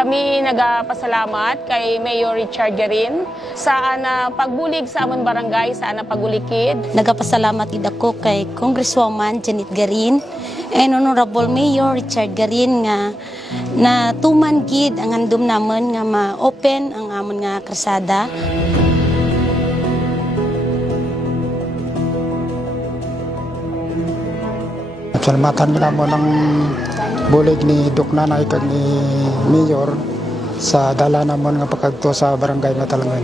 Kami nagapasalamat kay Mayor Richard Garin sa pagbulig sa amon barangay, sa pagulikid. Nagapasalamat gid ako kay Congresswoman Janet Garin and Honorable Mayor Richard Garin nga na tuman gid ang handom namon nga ma-open ang amon nga kalsada. Salamatan nila mo ng bulig ni Duk Nanay kag ni Mayor sa dala namon nga pagkadto sa barangay Matalangan.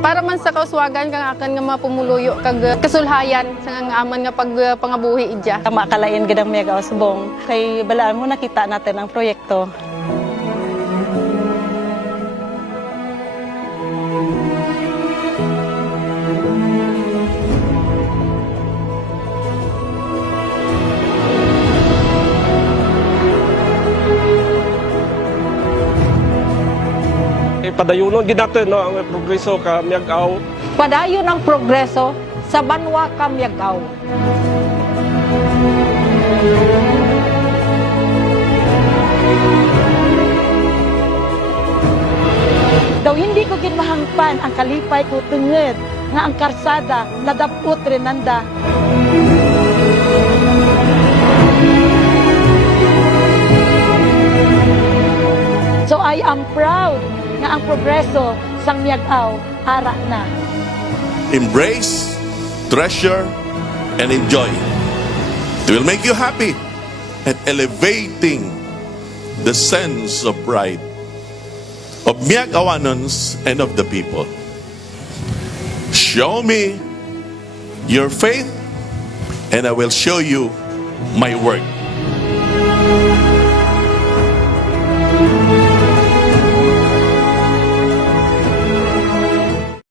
Para man sa kauswagan kang akan nga mapumuluyo kag kasulhayan sa nga aman nga pagpangabuhi idya. Tama kalain gid ang mega usbong kay balaan mo nakita natin ang proyekto. Padayunon din natin no, ang progreso ka Miag-aw. Padayon ang progreso sa Banwa Miag-aw. Daw hindi ko ginmahangpan ang kalipay ko tungod nga ang karsada nadapot rin nanda. So I am proud nga ang progreso sang Miag-aw ara na. Embrace, treasure, and enjoy. It will make you happy and elevating the sense of pride of Miag-awanons and of the people. Show me your faith and I will show you my work.